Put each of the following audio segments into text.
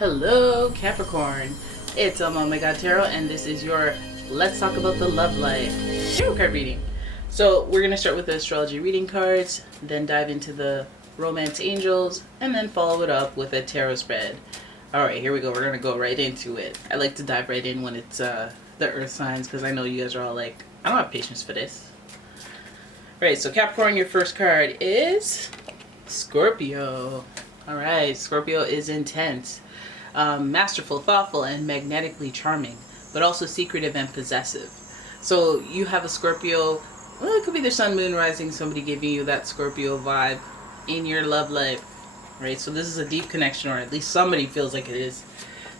Hello, Capricorn. It's umomgtarot, and this is your Let's Talk About the Love Life tarot card reading. So we're going to start with the astrology reading cards, then dive into the romance angels, and then follow it up with a tarot spread. Alright, here we go. We're going to go right into it. I like to dive right in when it's the earth signs, because I know you guys are all like, I don't have patience for this. Alright, so Capricorn, your first card is Scorpio. Alright, Scorpio is intense. Masterful, thoughtful, and magnetically charming, but also secretive and possessive. So you have a Scorpio, well, it could be the sun, moon, rising, somebody giving you that Scorpio vibe in your love life, right? So this is a deep connection, or at least somebody feels like it is.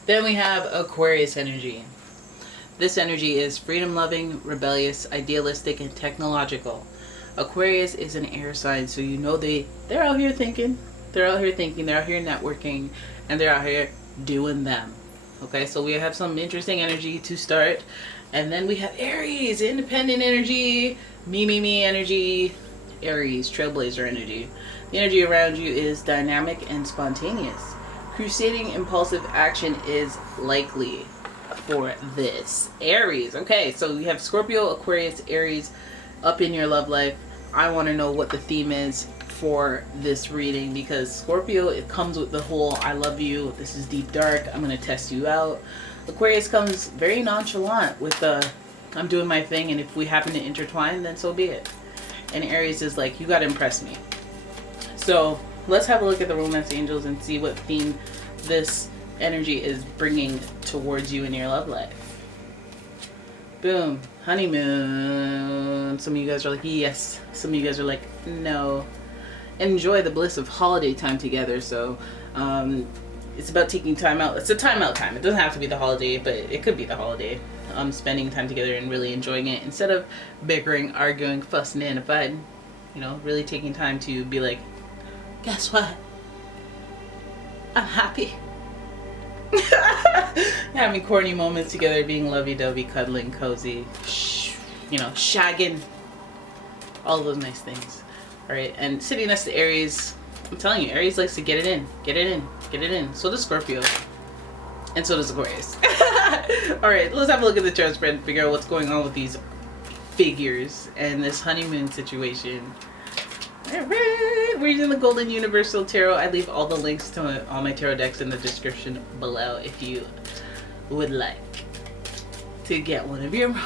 Then we have Aquarius energy. This energy is freedom-loving, rebellious, idealistic, and technological. Aquarius is an air sign, so you know they're out here thinking, they're out here networking, and they're out here doing them. Okay, so we have some interesting energy to start, and then we have Aries, independent energy, me energy. Aries, trailblazer energy. The energy around you is dynamic and spontaneous. Crusading impulsive action is likely for this Aries. Okay, so we have Scorpio, Aquarius, Aries up in your love life. I want to know what the theme is for this reading, because Scorpio, it comes with the whole I love you, this is deep dark, I'm gonna test you out. Aquarius comes very nonchalant with the I'm doing my thing, and if we happen to intertwine, then so be it. And Aries is like, you gotta impress me. So let's have a look at the romance angels and see what theme this energy is bringing towards you in your love life. Boom, honeymoon. Some of you guys are like yes, some of you guys are like no. Enjoy the bliss of holiday time together. So it's about taking time out. It's a time out time. It doesn't have to be the holiday, but it could be the holiday. Spending time together and really enjoying it instead of bickering, arguing, fussing, and fighting. You know, really taking time to be like, guess what? I'm happy. Having corny moments together, being lovey-dovey, cuddling, cozy, you know, shagging, all those nice things. All right, and sitting next to Aries, I'm telling you, Aries likes to get it in, get it in, get it in. So does Scorpio, and so does Aquarius. All right, let's have a look at the tarot spread and figure out what's going on with these figures and this honeymoon situation. All right, we're using the Golden Universal Tarot. I leave all the links to all my tarot decks in the description below if you would like to get one of your own.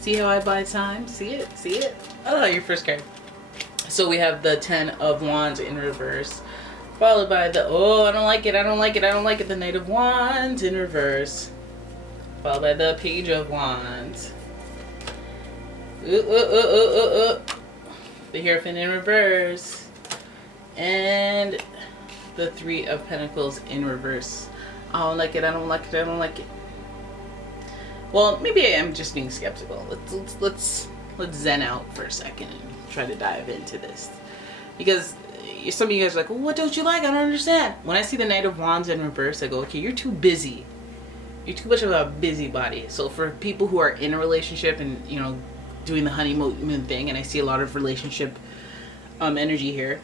See how I buy time? See it? See it? Oh, your first card. So we have the 10 of Wands in reverse, followed by the, oh, I don't like it, I don't like it, I don't like it, the Knight of Wands in reverse, followed by the Page of Wands. The Hierophant in reverse, and the Three of Pentacles in reverse. I don't like it, I don't like it, I don't like it. Well, maybe I am just being skeptical. Let's zen out for a second and try to dive into this, because some of you guys are like, well, what don't you like? I don't understand. When I see the Knight of Wands in reverse, I go, okay, you're too busy. You're too much of a busybody. So for people who are in a relationship and, you know, doing the honeymoon thing, and I see a lot of relationship energy here,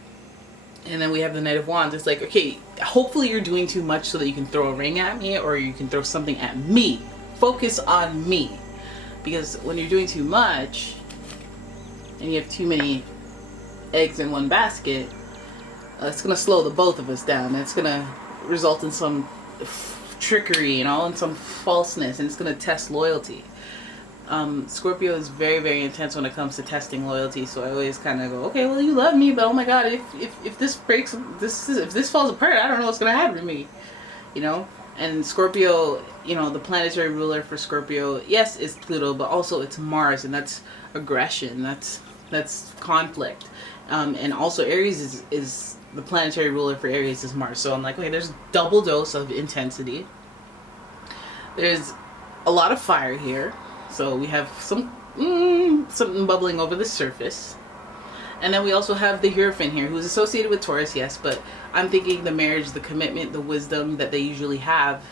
and then we have the Knight of Wands, it's like, okay, hopefully you're doing too much so that you can throw a ring at me, or you can throw something at me. Focus on me, because when you're doing too much and you have too many eggs in one basket, it's going to slow the both of us down. It's going to result in some trickery and all, in some falseness, and it's going to test loyalty. Scorpio is very, very intense when it comes to testing loyalty, so I always kind of go, okay, well, you love me, but oh my god, if this breaks, if this falls apart, I don't know what's going to happen to me, you know? And Scorpio, you know, the planetary ruler for Scorpio, yes, is Pluto, but also it's Mars, and that's aggression, that's conflict. And also Aries is the planetary ruler for Aries is Mars. So I'm like, okay, there's double dose of intensity. There's a lot of fire here. So we have something bubbling over the surface. And then we also have the Hierophant here, who's associated with Taurus, yes, but I'm thinking the marriage, the commitment, the wisdom that they usually have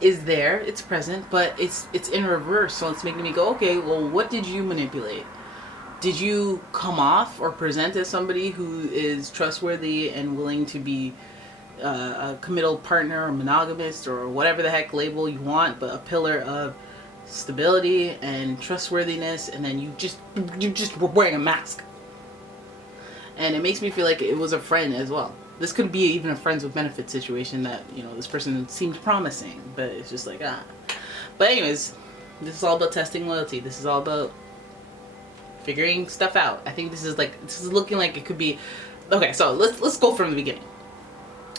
is there, it's present, but it's in reverse. So it's making me go, okay, well, what did you manipulate? Did you come off or present as somebody who is trustworthy and willing to be a committal partner or monogamist or whatever the heck label you want, but a pillar of stability and trustworthiness, and then you just were wearing a mask. And it makes me feel like it was a friend as well. This could be even a friends with benefits situation that, you know, this person seems promising, but it's just like, ah. But anyways, this is all about testing loyalty. This is all about figuring stuff out. I think this is looking like it could be, okay, so let's go from the beginning.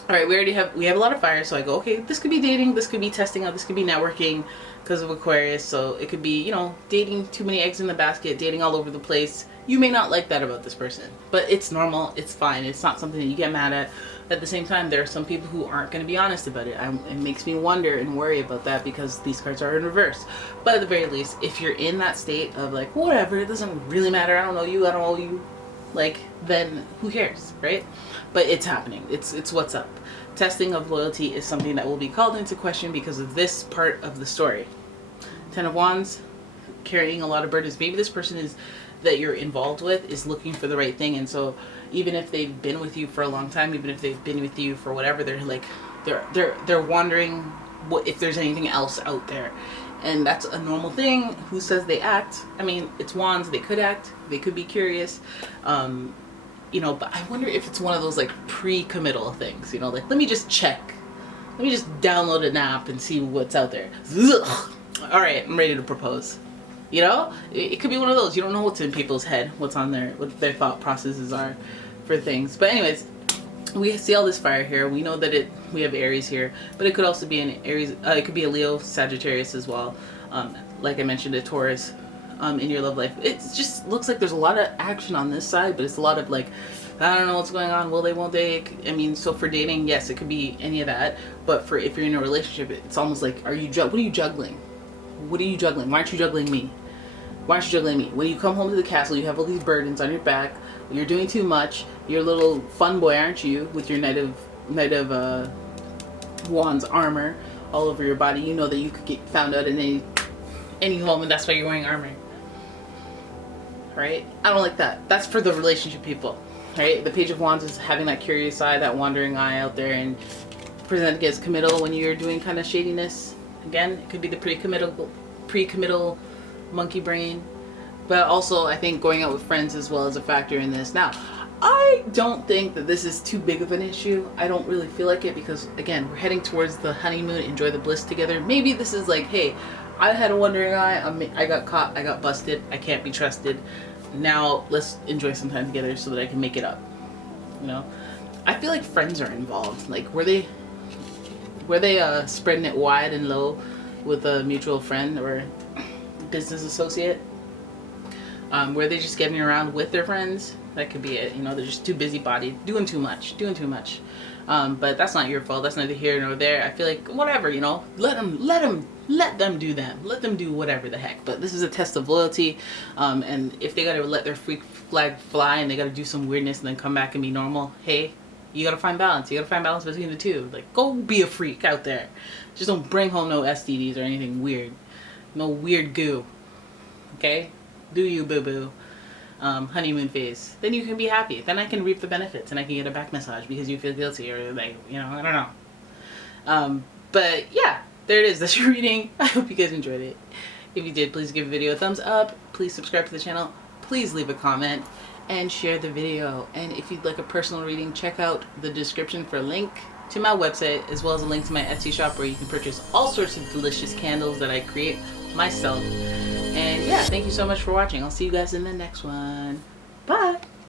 All right, we have a lot of fire, so I go, okay, this could be dating, this could be testing out, this could be networking because of Aquarius. So it could be, you know, dating, too many eggs in the basket, dating all over the place. You may not like that about this person, but it's normal, it's fine, it's not something that you get mad at. At the same time, there are some people who aren't going to be honest about it. It makes me wonder and worry about that because these cards are in reverse. But at the very least, if you're in that state of like, whatever, it doesn't really matter, I don't know you, I don't know you, like, then who cares, right? But it's happening. It's what's up. Testing of loyalty is something that will be called into question because of this part of the story. Ten of Wands, carrying a lot of burdens. Maybe this person that you're involved with is looking for the right thing, and so even if they've been with you for a long time, even if they've been with you for whatever, they're wondering if there's anything else out there. And that's a normal thing. Who says they act? I mean, it's Wands, they could act, they could be curious, you know, but I wonder if it's one of those like pre-committal things, you know, like, let me just check, let me just download an app and see what's out there. Ugh. All right, I'm ready to propose. You know, it could be one of those. You don't know what's in people's head, what's on what their thought processes are for things. But anyways, we see all this fire here. We know that we have Aries here, but it could also be an Aries. It could be a Leo, Sagittarius as well. Like I mentioned, a Taurus in your love life. It just looks like there's a lot of action on this side, but it's a lot of like, I don't know what's going on. Will they? Won't they? I mean, so for dating, yes, it could be any of that. But for if you're in a relationship, it's almost like, what are you juggling? What are you juggling? Why aren't you juggling me? Why aren't you juggling me? When you come home to the castle, you have all these burdens on your back. You're doing too much. You're a little fun boy, aren't you? With your Knight of Wands armor all over your body. You know that you could get found out in any moment. That's why you're wearing armor. Right? I don't like that. That's for the relationship people. Right? The Page of Wands is having that curious eye, that wandering eye out there, and presented against committal when you're doing kind of shadiness. Again, it could be the pre-committal monkey brain. But also, I think going out with friends as well as a factor in this. Now, I don't think that this is too big of an issue. I don't really feel like it because, again, we're heading towards the honeymoon, enjoy the bliss together. Maybe this is like, hey, I had a wandering eye, I got caught, I got busted, I can't be trusted. Now, let's enjoy some time together so that I can make it up. You know? I feel like friends are involved. Like, were they spreading it wide and low with a mutual friend or business associate? Were they just getting around with their friends? That could be it. You know, they're just too busy-bodied, doing too much. But that's not your fault. That's neither here nor there. I feel like whatever, you know, let them do them. Let them do whatever the heck. But this is a test of loyalty. And if they gotta let their freak flag fly and they gotta do some weirdness and then come back and be normal, hey, you gotta find balance. You gotta find balance between the two. Like, go be a freak out there. Just don't bring home no STDs or anything weird. No weird goo. Okay? Do you, boo-boo. Honeymoon phase. Then you can be happy. Then I can reap the benefits and I can get a back massage because you feel guilty or like, you know, I don't know. But yeah, there it is. That's your reading. I hope you guys enjoyed it. If you did, please give the video a thumbs up. Please subscribe to the channel. Please leave a comment and share the video. And if you'd like a personal reading, check out the description for a link to my website as well as a link to my Etsy shop where you can purchase all sorts of delicious candles that I create myself. And yeah, thank you so much for watching. I'll see you guys in the next one. Bye!